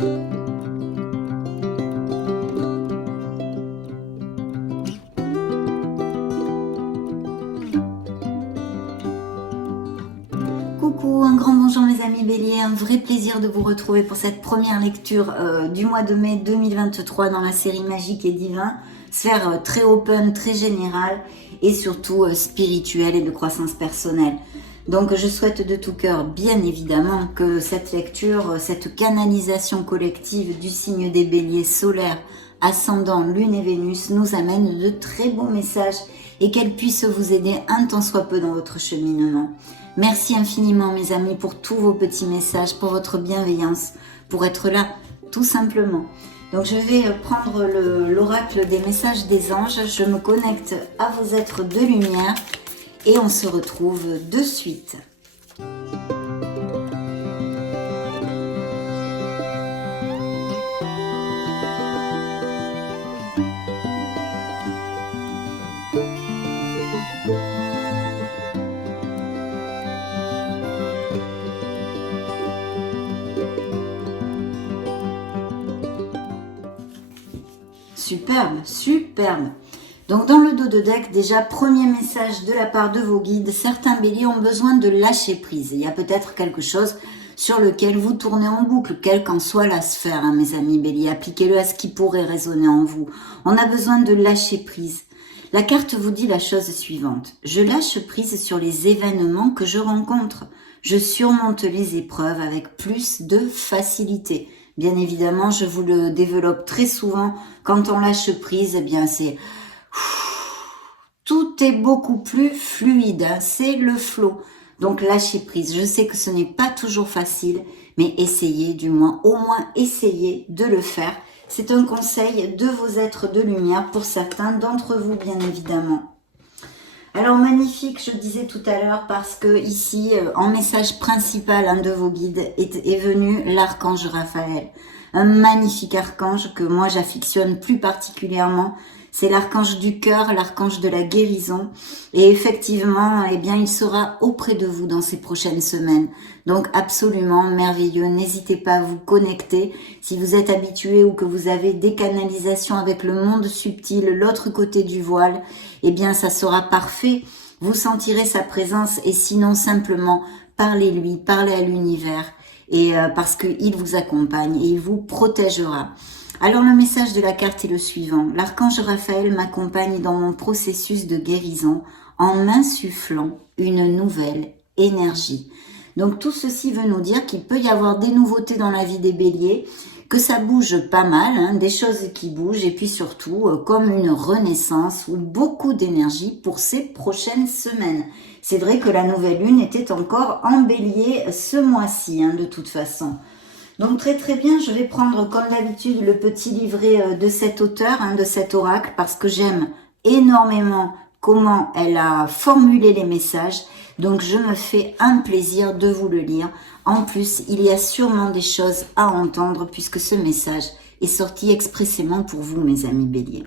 Coucou, un grand bonjour mes amis Bélier, un vrai plaisir de vous retrouver pour cette première lecture du mois de mai 2023 dans la série Magique et Divin, sphère très open, très générale et surtout spirituelle et de croissance personnelle. Donc je souhaite de tout cœur bien évidemment que cette lecture, cette canalisation collective du signe des Béliers solaire, ascendant, lune et Vénus nous amène de très beaux messages et qu'elle puisse vous aider un tant soit peu dans votre cheminement. Merci infiniment mes amis pour tous vos petits messages, pour votre bienveillance, pour être là tout simplement. Donc je vais prendre l'oracle des messages des anges, je me connecte à vos êtres de lumière et on se retrouve de suite. Superbe, superbe. Donc dans le dos de deck, déjà premier message de la part de vos guides, certains béliers ont besoin de lâcher prise. Il y a peut-être quelque chose sur lequel vous tournez en boucle, quelle qu'en soit la sphère, hein, mes amis béliers. Appliquez-le à ce qui pourrait résonner en vous. On a besoin de lâcher prise. La carte vous dit la chose suivante. Je lâche prise sur les événements que je rencontre. Je surmonte les épreuves avec plus de facilité. Bien évidemment, je vous le développe très souvent. Quand on lâche prise, eh bien c'est... Tout est beaucoup plus fluide, hein, c'est le flow. Donc lâchez prise. Je sais que ce n'est pas toujours facile, mais essayez du moins, au moins essayez de le faire. C'est un conseil de vos êtres de lumière pour certains d'entre vous, bien évidemment. Alors magnifique, je disais tout à l'heure, parce que ici, en message principal, un de vos guides est venu l'archange Raphaël. Un magnifique archange que moi j'affectionne plus particulièrement. C'est l'archange du cœur, l'archange de la guérison. Et effectivement, eh bien, il sera auprès de vous dans ces prochaines semaines. Donc absolument merveilleux. N'hésitez pas à vous connecter. Si vous êtes habitué ou que vous avez des canalisations avec le monde subtil, l'autre côté du voile, eh bien, ça sera parfait. Vous sentirez sa présence et sinon simplement parlez-lui, parlez à l'univers. Et parce qu'il vous accompagne et il vous protégera. Alors le message de la carte est le suivant. L'archange Raphaël m'accompagne dans mon processus de guérison en m'insufflant une nouvelle énergie. Donc tout ceci veut nous dire qu'il peut y avoir des nouveautés dans la vie des béliers, que ça bouge pas mal, hein, des choses qui bougent et puis surtout comme une renaissance ou beaucoup d'énergie pour ces prochaines semaines. C'est vrai que la nouvelle lune était encore en bélier ce mois-ci, hein, de toute façon. Donc très très bien, je vais prendre comme d'habitude le petit livret de cet auteur, hein, de cet oracle, parce que j'aime énormément comment elle a formulé les messages. Donc je me fais un plaisir de vous le lire. En plus, il y a sûrement des choses à entendre puisque ce message est sorti expressément pour vous, mes amis béliers.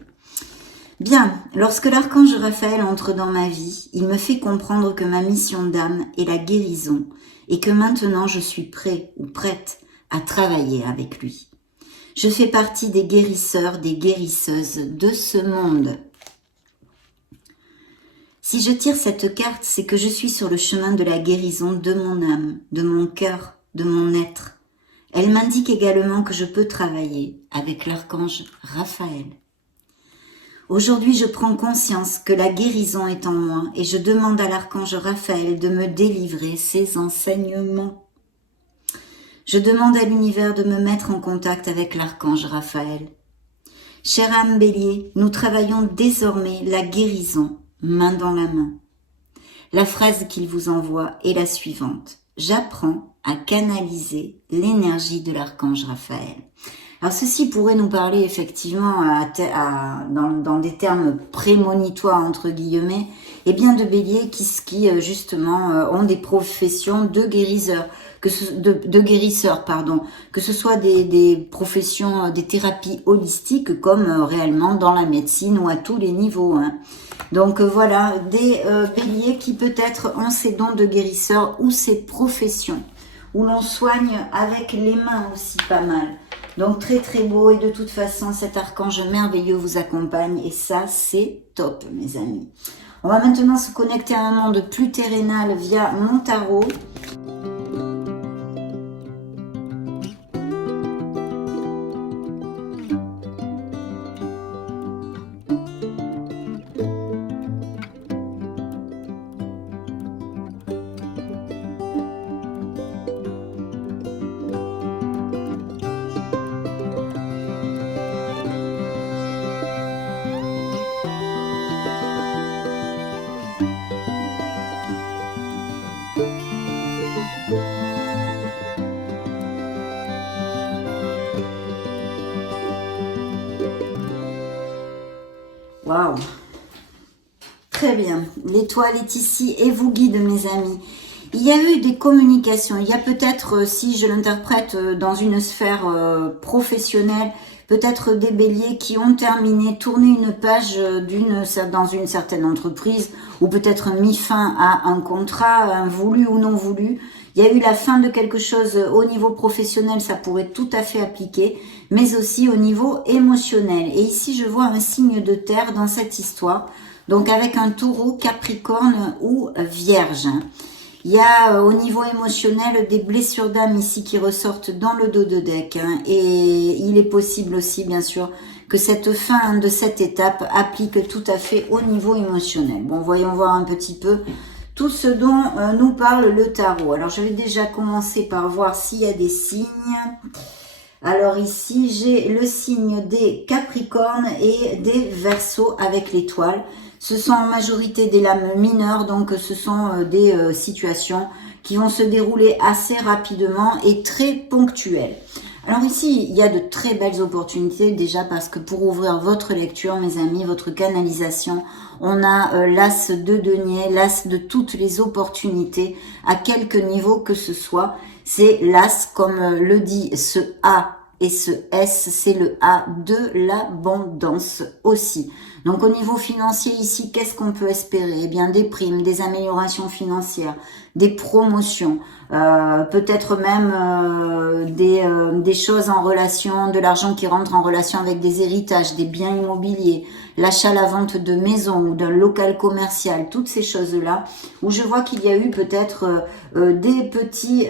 Bien, lorsque l'archange Raphaël entre dans ma vie, il me fait comprendre que ma mission d'âme est la guérison et que maintenant je suis prêt ou prête à travailler avec lui. Je fais partie des guérisseurs, des guérisseuses de ce monde. Si je tire cette carte, c'est que je suis sur le chemin de la guérison de mon âme, de mon cœur, de mon être. Elle m'indique également que je peux travailler avec l'archange Raphaël. Aujourd'hui, je prends conscience que la guérison est en moi et je demande à l'archange Raphaël de me délivrer ses enseignements. Je demande à l'univers de me mettre en contact avec l'archange Raphaël. Chère âme bélier, nous travaillons désormais la guérison, main dans la main. La phrase qu'il vous envoie est la suivante. J'apprends à canaliser l'énergie de l'archange Raphaël. Alors ceci pourrait nous parler effectivement dans des termes prémonitoires entre guillemets, et bien de béliers qui justement ont des professions de guérisseurs, que ce soit des professions, des thérapies holistiques comme réellement dans la médecine ou à tous les niveaux. Hein. Donc voilà, des béliers qui peut-être ont ces dons de guérisseurs ou ces professions, où l'on soigne avec les mains aussi pas mal. Donc très très beau, et de toute façon cet archange merveilleux vous accompagne, et ça c'est top mes amis. On va maintenant se connecter à un monde plus terrénal via mon tarot. Waouh! Très bien. L'étoile est ici et vous guide, mes amis. Il y a eu des communications. Il y a peut-être, si je l'interprète dans une sphère professionnelle, peut-être des béliers qui ont terminé, tourné une page dans une certaine entreprise, ou peut-être mis fin à un contrat, un voulu ou non voulu. Il y a eu la fin de quelque chose au niveau professionnel, ça pourrait tout à fait appliquer, mais aussi au niveau émotionnel. Et ici, je vois un signe de terre dans cette histoire, donc avec un taureau, capricorne ou vierge. Il y a au niveau émotionnel des blessures d'âme ici qui ressortent dans le dos de deck. Et il est possible aussi, bien sûr, que cette fin de cette étape applique tout à fait au niveau émotionnel. Bon, voyons voir un petit peu tout ce dont nous parle le tarot. Alors, je vais déjà commencer par voir s'il y a des signes. Alors ici, j'ai le signe des Capricornes et des Verseaux avec l'étoile. Ce sont en majorité des lames mineures, donc ce sont des situations qui vont se dérouler assez rapidement et très ponctuelles. Alors ici, il y a de très belles opportunités, déjà parce que pour ouvrir votre lecture, mes amis, votre canalisation, on a l'as de denier, l'as de toutes les opportunités, à quelque niveau que ce soit. C'est l'as, comme le dit ce A et ce S, c'est le A de l'abondance aussi. Donc au niveau financier ici, qu'est-ce qu'on peut espérer? Eh bien des primes, des améliorations financières, des promotions, peut-être même des choses en relation, de l'argent qui rentre en relation avec des héritages, des biens immobiliers, l'achat, la vente de maisons ou d'un local commercial, toutes ces choses-là, où je vois qu'il y a eu peut-être des petites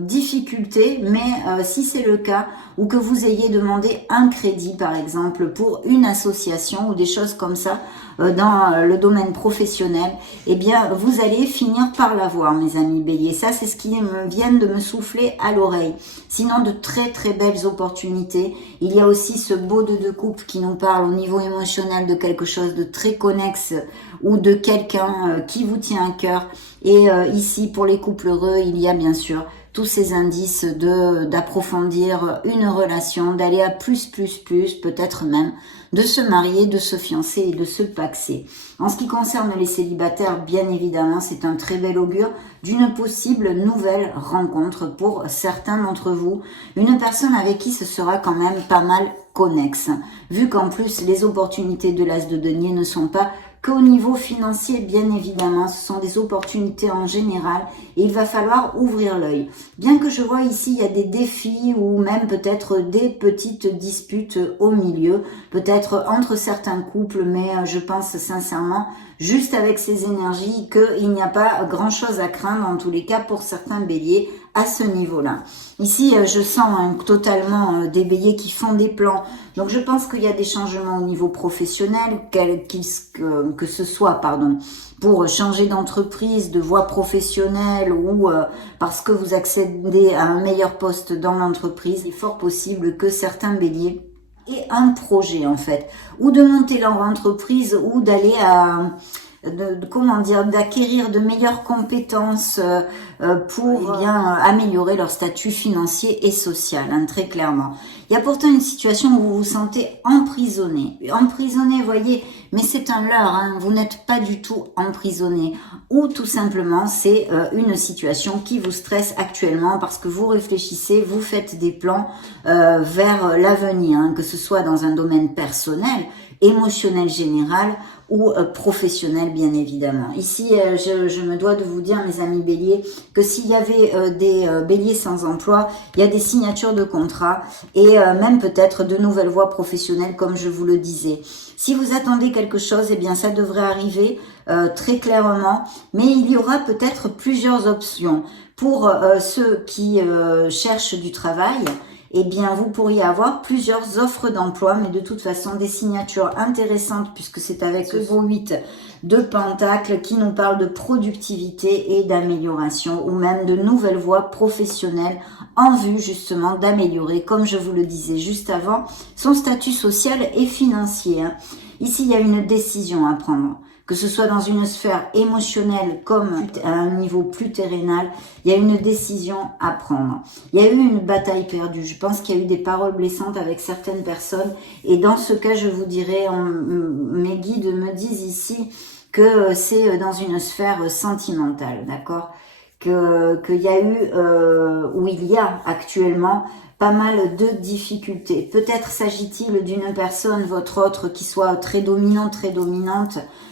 difficultés, mais si c'est le cas, ou que vous ayez demandé un crédit par exemple pour une association ou des choses comme ça dans le domaine professionnel, eh bien vous allez finir par l'avoir mes amis béliers. Ça c'est ce qui vient de me souffler à l'oreille. Sinon de très très belles opportunités. Il y a aussi ce beau deux coupe qui nous parle au niveau émotionnel de quelque chose de très connexe ou de quelqu'un qui vous tient à cœur. Et ici pour les couples heureux, il y a bien sûr tous ces indices d'approfondir une relation, d'aller à plus, peut-être même de se marier, de se fiancer et de se paxer. En ce qui concerne les célibataires, bien évidemment, c'est un très bel augure d'une possible nouvelle rencontre pour certains d'entre vous. Une personne avec qui ce sera quand même pas mal connexe, vu qu'en plus les opportunités de l'as de denier ne sont pas qu'au niveau financier, bien évidemment, ce sont des opportunités en général et il va falloir ouvrir l'œil. Bien que je vois ici, il y a des défis ou même peut-être des petites disputes au milieu, peut-être entre certains couples, mais je pense sincèrement, juste avec ces énergies, qu'il n'y a pas grand-chose à craindre, en tous les cas pour certains béliers, à ce niveau-là. Ici, je sens totalement des béliers qui font des plans. Donc, je pense qu'il y a des changements au niveau professionnel, que ce soit, pour changer d'entreprise, de voie professionnelle ou parce que vous accédez à un meilleur poste dans l'entreprise. Il est fort possible que certains béliers aient un projet, en fait, ou de monter leur entreprise ou d'aller d'acquérir de meilleures compétences pour améliorer leur statut financier et social, très clairement. Il y a pourtant une situation où vous vous sentez emprisonné, voyez, mais c'est un leurre, vous n'êtes pas du tout emprisonné, ou tout simplement c'est une situation qui vous stresse actuellement parce que vous réfléchissez, vous faites des plans vers l'avenir, que ce soit dans un domaine personnel, émotionnel général ou professionnel bien évidemment. Ici, je me dois de vous dire, mes amis béliers, que s'il y avait des béliers sans emploi, il y a des signatures de contrats et même peut-être de nouvelles voies professionnelles comme je vous le disais. Si vous attendez quelque chose, eh bien ça devrait arriver très clairement, mais il y aura peut-être plusieurs options. Pour ceux qui cherchent du travail, eh bien vous pourriez avoir plusieurs offres d'emploi, mais de toute façon des signatures intéressantes puisque c'est avec ce beau 8 de Pentacle qui nous parle de productivité et d'amélioration ou même de nouvelles voies professionnelles en vue justement d'améliorer, comme je vous le disais juste avant, son statut social et financier. Ici, il y a une décision à prendre. Que ce soit dans une sphère émotionnelle comme à un niveau plus terrénal, il y a une décision à prendre. Il y a eu une bataille perdue. Je pense qu'il y a eu des paroles blessantes avec certaines personnes. Et dans ce cas, je vous dirais, mes guides me disent ici que c'est dans une sphère sentimentale, d'accord ? Qu'il y a eu, ou il y a actuellement, pas mal de difficultés. Peut-être s'agit-il d'une personne, votre autre, qui soit très dominante,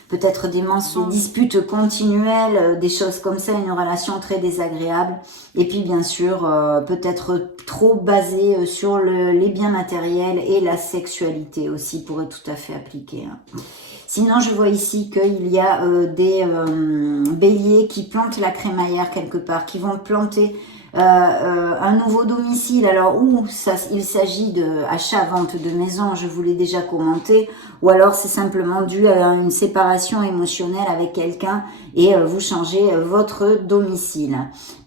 peut-être des mensonges, des disputes continuelles, des choses comme ça, une relation très désagréable. Et puis bien sûr, peut-être trop basée sur les biens matériels et la sexualité aussi pourrait tout à fait appliquer. Sinon, je vois ici qu'il y a des béliers qui plantent la crémaillère quelque part, qui vont planter un nouveau domicile. Alors, il s'agit de achat-vente de maison, je vous l'ai déjà commenté, ou alors c'est simplement dû à une séparation émotionnelle avec quelqu'un et vous changez votre domicile.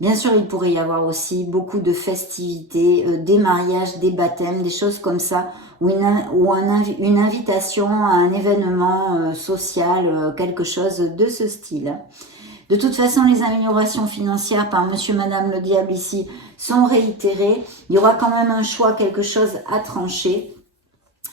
Bien sûr, il pourrait y avoir aussi beaucoup de festivités, des mariages, des baptêmes, des choses comme ça, ou une invitation à un événement social, quelque chose de ce style. De toute façon, les améliorations financières par monsieur, madame, le diable ici sont réitérées. Il y aura quand même un choix, quelque chose à trancher.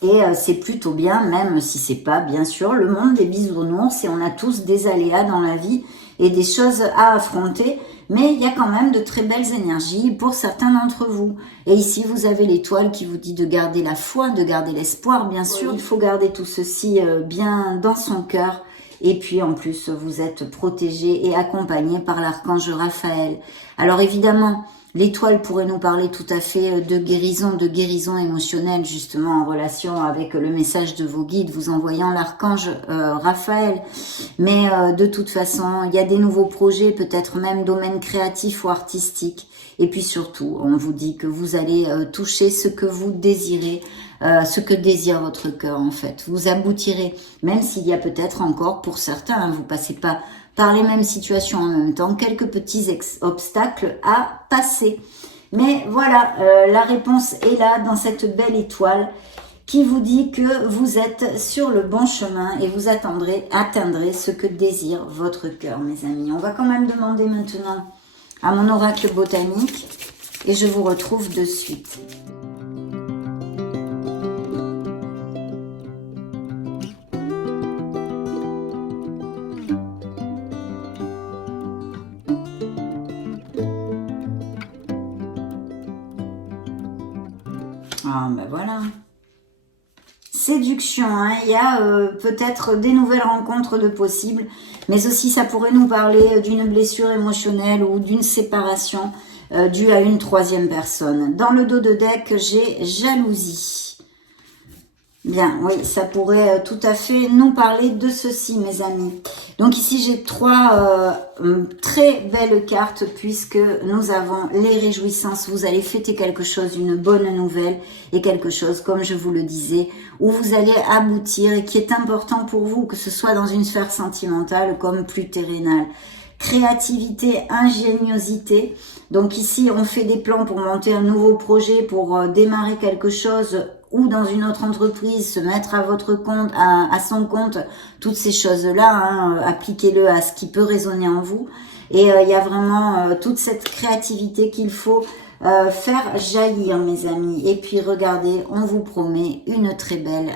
Et c'est plutôt bien, même si c'est pas, bien sûr, le monde des bisounours et on a tous des aléas dans la vie et des choses à affronter. Mais il y a quand même de très belles énergies pour certains d'entre vous. Et ici, vous avez l'étoile qui vous dit de garder la foi, de garder l'espoir, bien sûr. Il faut garder tout ceci bien dans son cœur. Et puis en plus, vous êtes protégé et accompagné par l'archange Raphaël. Alors évidemment, l'étoile pourrait nous parler tout à fait de guérison émotionnelle, justement en relation avec le message de vos guides, vous envoyant l'archange Raphaël. Mais de toute façon, il y a des nouveaux projets, peut-être même domaine créatif ou artistique. Et puis surtout, on vous dit que vous allez toucher ce que vous désirez, ce que désire votre cœur en fait. Vous aboutirez, même s'il y a peut-être encore pour certains, vous passez pas par les mêmes situations en même temps, quelques petits obstacles à passer. Mais voilà, la réponse est là dans cette belle étoile qui vous dit que vous êtes sur le bon chemin et vous atteindrez ce que désire votre cœur, mes amis. On va quand même demander maintenant à mon oracle botanique et je vous retrouve de suite. Ah ben voilà. Séduction, hein. Il y a peut-être des nouvelles rencontres de possibles, mais aussi ça pourrait nous parler d'une blessure émotionnelle ou d'une séparation due à une troisième personne. Dans le dos de deck, j'ai jalousie. Bien, oui, ça pourrait tout à fait nous parler de ceci, mes amis. Donc ici, j'ai trois très belles cartes puisque nous avons les réjouissances. Vous allez fêter quelque chose, une bonne nouvelle et quelque chose, comme je vous le disais, où vous allez aboutir et qui est important pour vous, que ce soit dans une sphère sentimentale comme plus terrénale. Créativité, ingéniosité. Donc ici, on fait des plans pour monter un nouveau projet, pour démarrer quelque chose ou dans une autre entreprise, se mettre à votre compte, à son compte, toutes ces choses-là, hein, appliquez-le à ce qui peut résonner en vous. Et il y a vraiment toute cette créativité qu'il faut faire jaillir, mes amis. Et puis regardez, on vous promet une très belle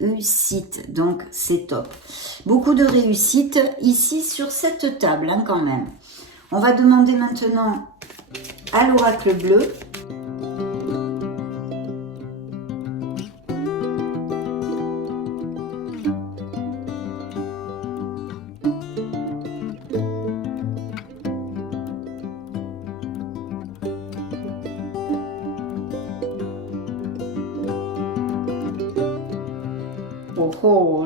réussite. Donc c'est top. Beaucoup de réussite ici sur cette table, hein, quand même. On va demander maintenant à l'oracle bleu.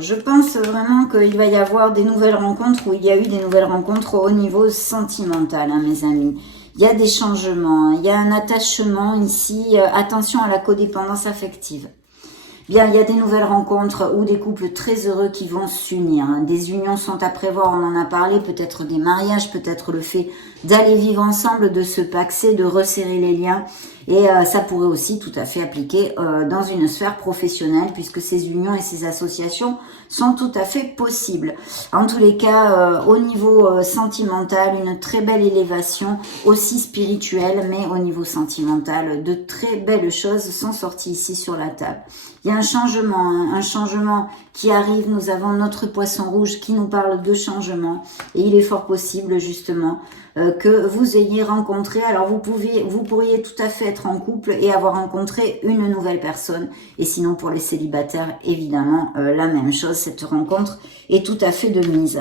Je pense vraiment qu'il va y avoir des nouvelles rencontres, ou il y a eu des nouvelles rencontres au niveau sentimental, hein, mes amis. Il y a des changements, hein. Il y a un attachement ici. Attention à la codépendance affective. Bien, il y a des nouvelles rencontres ou des couples très heureux qui vont s'unir. Hein. Des unions sont à prévoir, on en a parlé, peut-être des mariages, peut-être le fait d'aller vivre ensemble, de se paxer, de resserrer les liens. Et ça pourrait aussi tout à fait appliquer dans une sphère professionnelle, puisque ces unions et ces associations sont tout à fait possibles. En tous les cas, au niveau sentimental, une très belle élévation, aussi spirituelle, mais au niveau sentimental, de très belles choses sont sorties ici sur la table. Il y a un changement qui arrive. Nous avons notre poisson rouge qui nous parle de changement. Et il est fort possible, justement, que vous ayez rencontré. Alors, vous pourriez tout à fait être en couple et avoir rencontré une nouvelle personne. Et sinon, pour les célibataires, évidemment, la même chose. Cette rencontre est tout à fait de mise.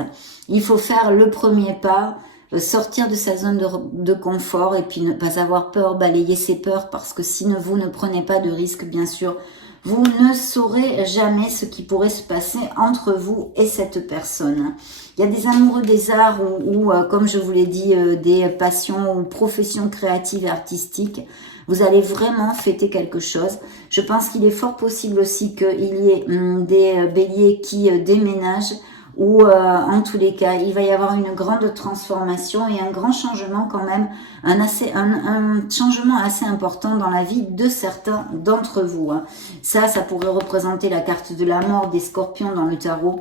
Il faut faire le premier pas, sortir de sa zone de confort et puis ne pas avoir peur, balayer ses peurs, parce que si vous ne prenez pas de risque, bien sûr, vous ne saurez jamais ce qui pourrait se passer entre vous et cette personne. Il y a des amoureux des arts ou comme je vous l'ai dit, des passions ou professions créatives et artistiques. Vous allez vraiment fêter quelque chose. Je pense qu'il est fort possible aussi qu'il y ait des béliers qui déménagent, ou en tous les cas, il va y avoir une grande transformation et un grand changement quand même, un changement assez important dans la vie de certains d'entre vous. Hein. Ça pourrait représenter la carte de la mort des scorpions dans le tarot.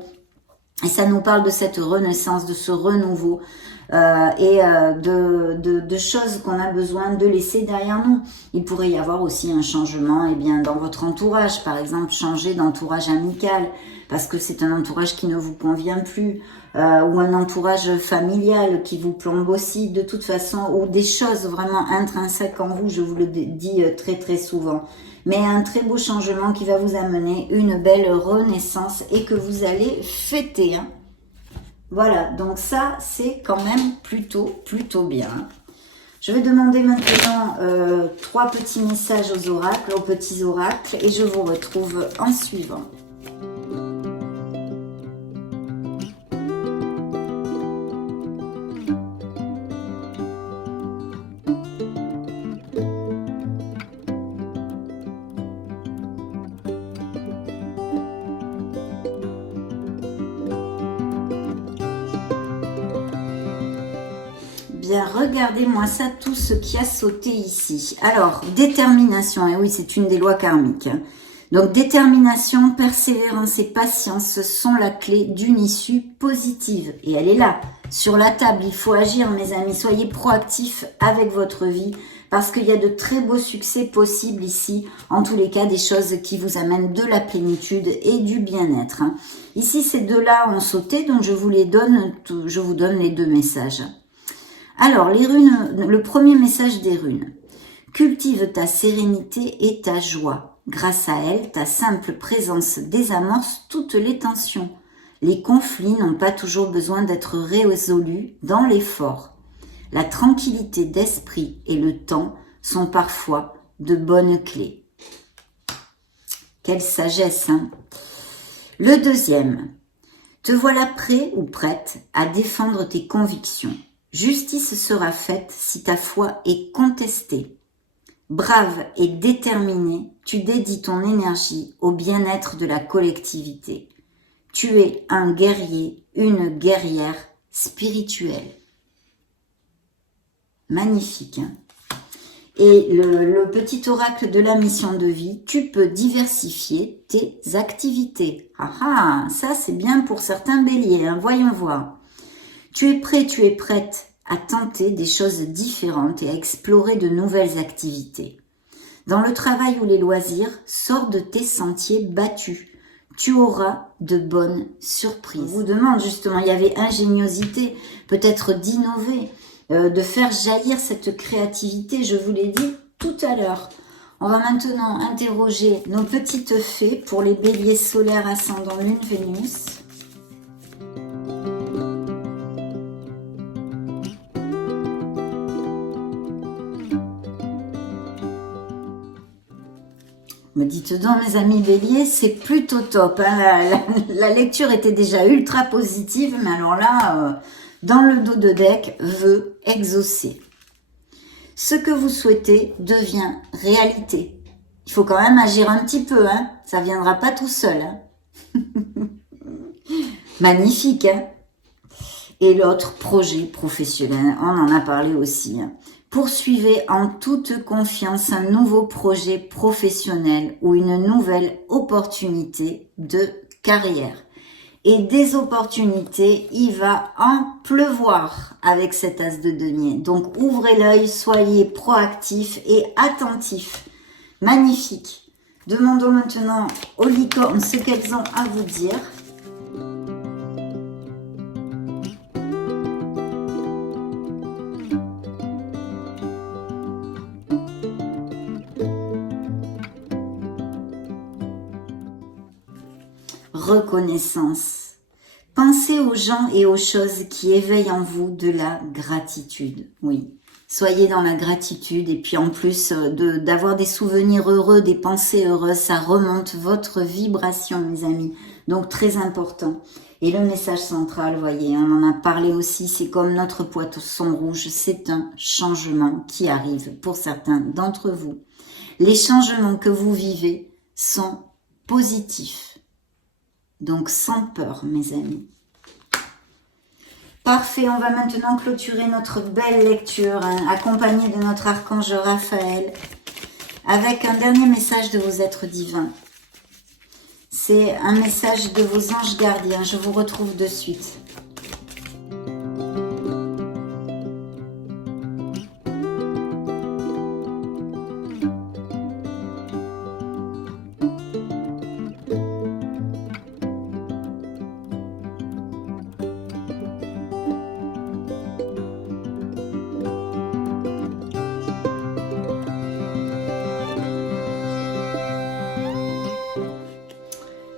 Et ça nous parle de cette renaissance, de ce renouveau de choses qu'on a besoin de laisser derrière nous. Il pourrait y avoir aussi un changement dans votre entourage, par exemple, changer d'entourage amical, parce que c'est un entourage qui ne vous convient plus, ou un entourage familial qui vous plombe aussi de toute façon, ou des choses vraiment intrinsèques en vous, je vous le dis très très souvent. Mais un très beau changement qui va vous amener une belle renaissance et que vous allez fêter. Hein. Voilà, donc ça, c'est quand même plutôt bien. Je vais demander maintenant 3 petits messages aux petits oracles, et je vous retrouve en suivant. Bien, regardez-moi ça, tout ce qui a sauté ici. Alors, détermination, et oui, c'est une des lois karmiques. Hein. Donc, détermination, persévérance et patience sont la clé d'une issue positive. Et elle est là, sur la table. Il faut agir, mes amis. Soyez proactifs avec votre vie, parce qu'il y a de très beaux succès possibles ici. En tous les cas, des choses qui vous amènent de la plénitude et du bien-être. Hein. Ici, ces deux-là ont sauté, donc je vous donne les 2 messages. Alors, les runes, le premier message des runes. Cultive ta sérénité et ta joie. Grâce à elle, ta simple présence désamorce toutes les tensions. Les conflits n'ont pas toujours besoin d'être résolus dans l'effort. La tranquillité d'esprit et le temps sont parfois de bonnes clés. Quelle sagesse, hein? Le deuxième. Te voilà prêt ou prête à défendre tes convictions. Justice sera faite si ta foi est contestée. Brave et déterminé, tu dédies ton énergie au bien-être de la collectivité. Tu es un guerrier, une guerrière spirituelle. Magnifique, hein? Et le petit oracle de la mission de vie, tu peux diversifier tes activités. Ah, ça c'est bien pour certains béliers, hein? Voyons voir. Tu es prête à tenter des choses différentes et à explorer de nouvelles activités. Dans le travail ou les loisirs, sors de tes sentiers battus. Tu auras de bonnes surprises. On vous demande justement, il y avait ingéniosité, peut-être d'innover, de faire jaillir cette créativité, je vous l'ai dit tout à l'heure. On va maintenant interroger nos petites fées pour les béliers solaires ascendant Lune Vénus. Me dites donc mes amis Bélier, c'est plutôt top. Hein. La lecture était déjà ultra positive, mais alors là, dans le dos de deck, veut exaucer. Ce que vous souhaitez devient réalité. Il faut quand même agir un petit peu, hein. Ça viendra pas tout seul. Hein. Magnifique, hein. Et l'autre, projet professionnel, on en a parlé aussi. Hein. Poursuivez en toute confiance un nouveau projet professionnel ou une nouvelle opportunité de carrière. Et des opportunités, il va en pleuvoir avec cet as de denier. Donc ouvrez l'œil, soyez proactifs et attentifs. Magnifique. Demandons maintenant aux licornes ce qu'elles ont à vous dire. Reconnaissance. Pensez aux gens et aux choses qui éveillent en vous de la gratitude. Oui, soyez dans la gratitude et puis en plus d'avoir des souvenirs heureux, des pensées heureuses, ça remonte votre vibration, mes amis. Donc très important. Et le message central, voyez, on en a parlé aussi, c'est comme notre poisson rouge, c'est un changement qui arrive pour certains d'entre vous. Les changements que vous vivez sont positifs. Donc, sans peur, mes amis. Parfait, on va maintenant clôturer notre belle lecture, hein, accompagnée de notre archange Raphaël, avec un dernier message de vos êtres divins. C'est un message de vos anges gardiens. Je vous retrouve de suite.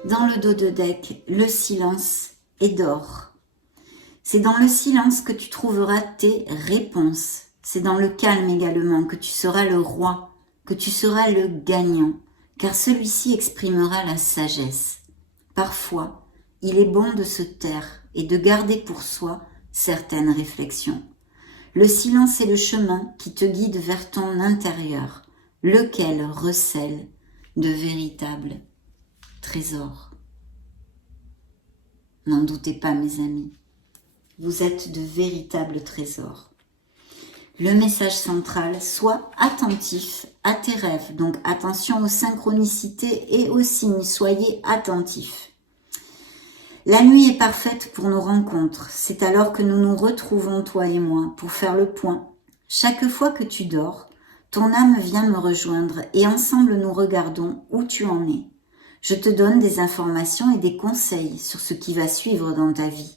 Dans le dos de deck, le silence est d'or. C'est dans le silence que tu trouveras tes réponses. C'est dans le calme également que tu seras le roi, que tu seras le gagnant, car celui-ci exprimera la sagesse. Parfois, il est bon de se taire et de garder pour soi certaines réflexions. Le silence est le chemin qui te guide vers ton intérieur, lequel recèle de véritables trésors. N'en doutez pas, mes amis, vous êtes de véritables trésors. Le message central, sois attentif à tes rêves, donc attention aux synchronicités et aux signes, soyez attentifs. La nuit est parfaite pour nos rencontres, c'est alors que nous nous retrouvons, toi et moi, pour faire le point. Chaque fois que tu dors, ton âme vient me rejoindre et ensemble nous regardons où tu en es. Je te donne des informations et des conseils sur ce qui va suivre dans ta vie.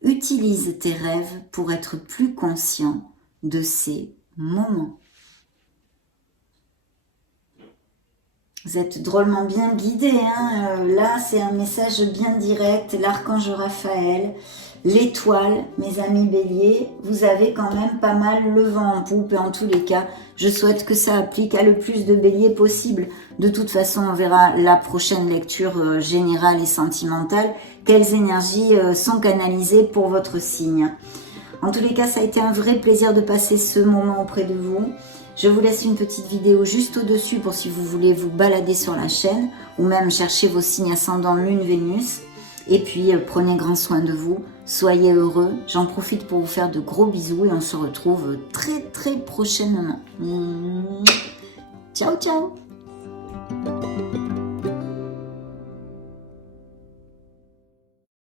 Utilise tes rêves pour être plus conscient de ces moments. Vous êtes drôlement bien guidés, hein. Là, c'est un message bien direct. L'archange Raphaël, l'étoile, mes amis béliers, vous avez quand même pas mal le vent en poupe. Et en tous les cas, je souhaite que ça applique à le plus de béliers possible. De toute façon, on verra la prochaine lecture générale et sentimentale. Quelles énergies sont canalisées pour votre signe. En tous les cas, ça a été un vrai plaisir de passer ce moment auprès de vous. Je vous laisse une petite vidéo juste au-dessus pour si vous voulez vous balader sur la chaîne ou même chercher vos signes ascendants Lune, Vénus. Et puis, prenez grand soin de vous. Soyez heureux. J'en profite pour vous faire de gros bisous et on se retrouve très très prochainement. Ciao, ciao!